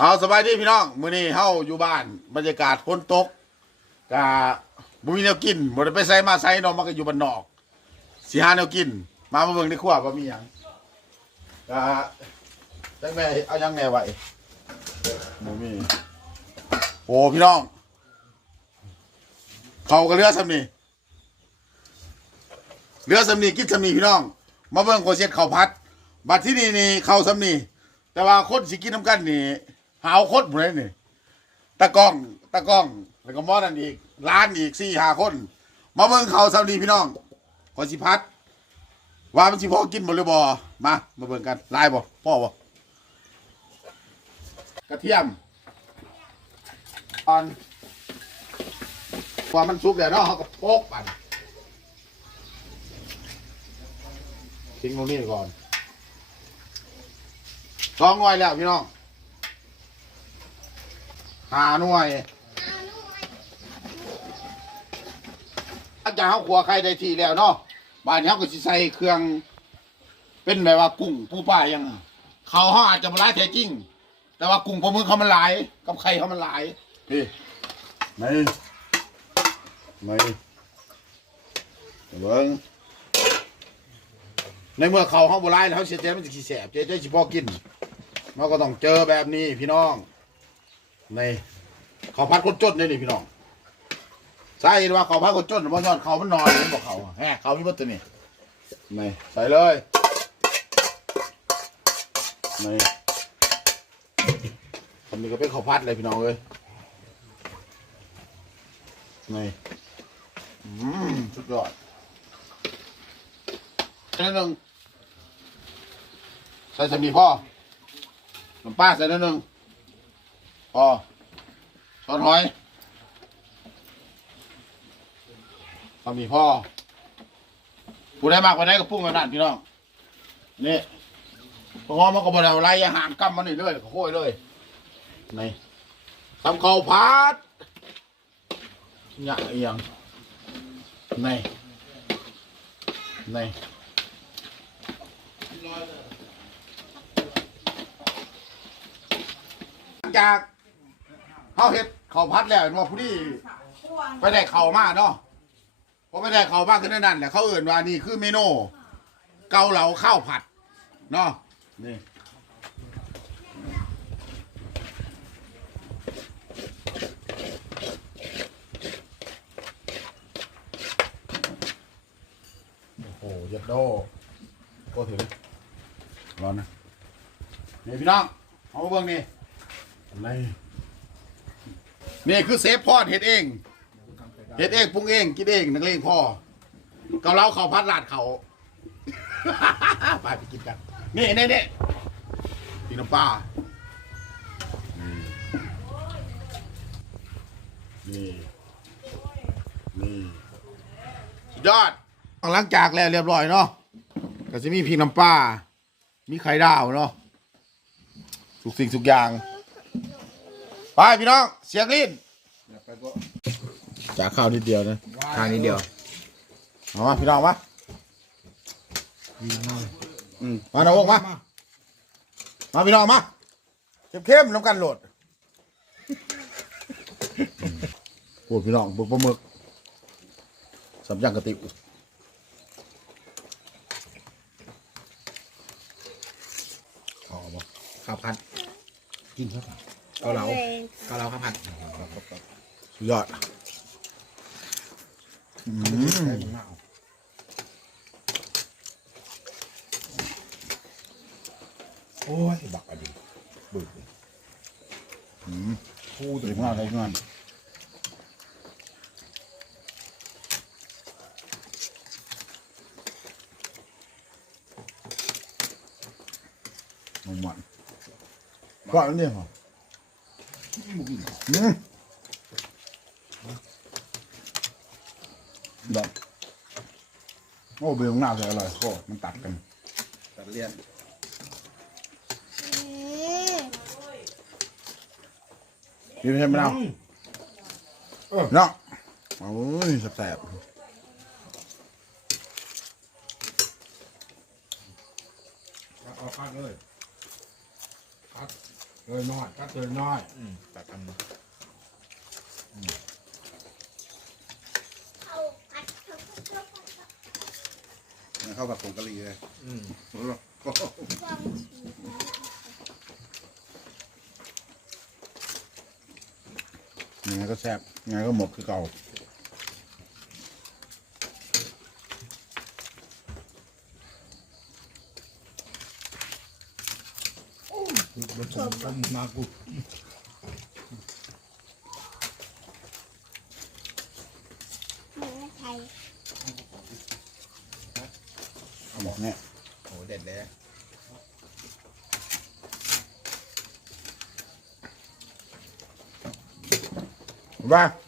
เอาสบายดีพี่น้องมื้อนี้เฮาอยู่บ้านบรรยากาศฝนตกกะบ่มีแนวกินบ่ได้ไปไสมาไสเนาะมันก็อยู่บ้านนอกสิหาแนวกิน มามาเบิ่งในครัวว่ามีหยังกะจังแม่เอาหยังแหน่ไว้บ่มีโอ้พี่น้องเขาก็เหลือสำนี่เหลือสำนี่กินสำนี่พี่น้อง มาเบิ่งโคเช็ดข้าวผัดบัดที่นี่นี่ข้าวสำนี่แต่ว่าคนสิกินน้ำกันนี่ หาวคนหมดเลยนี่ตะกล้องตะกล้อง แล้วก็หมอนั่นอีกร้านอีกสี่ห้าคน มาเบิ่งข้าวสำนี่พี่น้องขอสิพัด ว่ามันสิพอกินบ่หรือบ่มา มาเบิ่งกันลายบ่พ่อบ่กระเทียมอ่อนพอมันสุกแล้วเนาะเขาก็โปกปั่นทิ้งตรงนี้ก่อนสองหน่วยแล้วพี่น้อง หาหน่วยอาจารย์เขาขัวไข่ได้ทีแล้วเนาะบ้านนี้เขาก็สิใส่เครื่อง เป็นแบบว่ากุ้งปูปลายัง เขาเขาอาจจะมาหลายแท้จริง แต่ว่ากุ้งปลาหมึกเขามันหลายกับไข่เขามันหลายพี่ไม่ไม่เบิ้งในเมื่อเขาเขาโบราณเขาเสียใจมันจะขี้แสบเจ๊ได้ชิพอกินมันก็ต้องเจอแบบนี้พี่น้อง ในเขาพัดคนจนเลยนี่พี่น้องใช่ว่าเขาพัดคนจนเพราะยอดเขามันนอนเห็นบอกเขาแหมเขามีบัตรนี่ไม่ใส่เลยไม่ทำนี้ก็เป็นข้าวพัดเลยพี่น้องเลยนี่อืมสุดยอดแค่นั้นหนึ่งใส่สำนีพ่อน้ำปลาใส่นิดนึง อช้อนหอยสำนีพ่อผู้ได้มากกว่าได้ก็ปรุงกันนั่นพี่น้องนี่เพราะว่ามันก็บ่ได้เอาไรอาหารกำมันนี่เลยก็โค้ยเลยนี่ทำข้าวผัดเนี่ยอียังนี่นี่จาก เขาเฮ็ดข้าวผัดแล้วเห็นว่าผู้ที่ไปได้เข้าวมาเนาะพอไปได้เข้าวมาขึ้นนั่นแหละเขาเอื่นว่านี่คือเมนูเกาเหลาข้าวผัดเนาะนี่โอ้โหยัดโดก็ถึงร้อนนะนี่พี่น้องเอามาเบิ่งนี่อะไร นี่คือเซฟพอดเห็ดเองเห็ดเองปรุงเองกินเองนักเลงพ่อเกาเหลาเขาพัดลาดเขา ไปไปกินกัน นี่นี่นี่กินน้ำปลานี่นี่สุดยอดหลังจากแล้วเรียบร้อยเนาะก็จะมีพริกน้ำปลา มีไข่ดาวเนาะทุกสิ่งทุกอย่าง ไปพี่น้อง เสียงลิ้นจากข้าวนิดเดียวนะทางนี้เดียวเอามาพี่น้องมาอืมมาหน้าอกมา มาพี่น้องมาเข้มๆน้ำกันโหลดโอ้พี่น้องบึกปลาหมึกสำยังกระติวเอาบ่ข้าวผัดกินครับ เกาเหลาเกาเหลาข้าวผัดสุดยอดอืมโอ้ยบักอดีบึกอืมพูดถึงว่าอะไรเงี้ยมันมันก่อนนี่เหรอ อืมแบบโอ้เบลงหน้าเลยอร่อยโคตรมันตัดกัน ตัดเลียนกินใช่ไหมเนาะเนาะโอ้ยแสบเอาผัดเลยผัด เลยน้อยก็เลยน้อยอืมตัดทำเอาผัดเขาเขาเขาเข้าแบบผงกะหรี่เลยอืมวางสียังไงก็แซ่บยังไงก็หมดคือเก่า คือมันต้มต้มมากูเหมือนไทยเอาหมดเนี่ยโหเด็ดเลยว่าเ